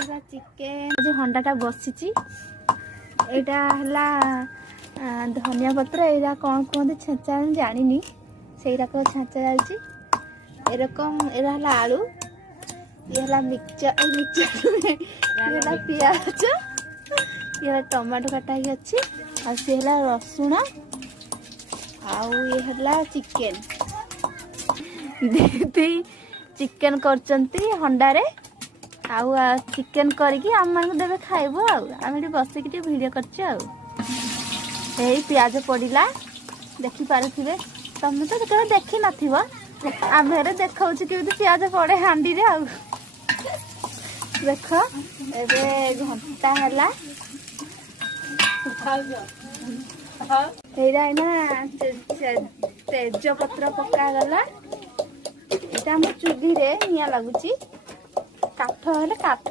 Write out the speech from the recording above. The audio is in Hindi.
चिकेन जो हंडाटा बसी यहाँ धनिया पत्र यहाँ कौन कहते छेचा जानी से छाचा जाए एरकम एरा आलू ये मिक्सचर ये पियाज ये टमाटो कटा ही अच्छी आ सी रसुण आउ ये चिकेन दीदी चिकेन करचंती हंडारे आउ चिकेन करके आम मान देवे खाइबो आम बसिक वीडियो कर पियाज पड़ा देखी पारे तुम तो कभी देखी नथिबो आम देखा पियाज पड़े हांडी रे देख ए घंटा है तेज पत्र पकागला यहाँ चुली रे निया लगुच काठ हेले काठ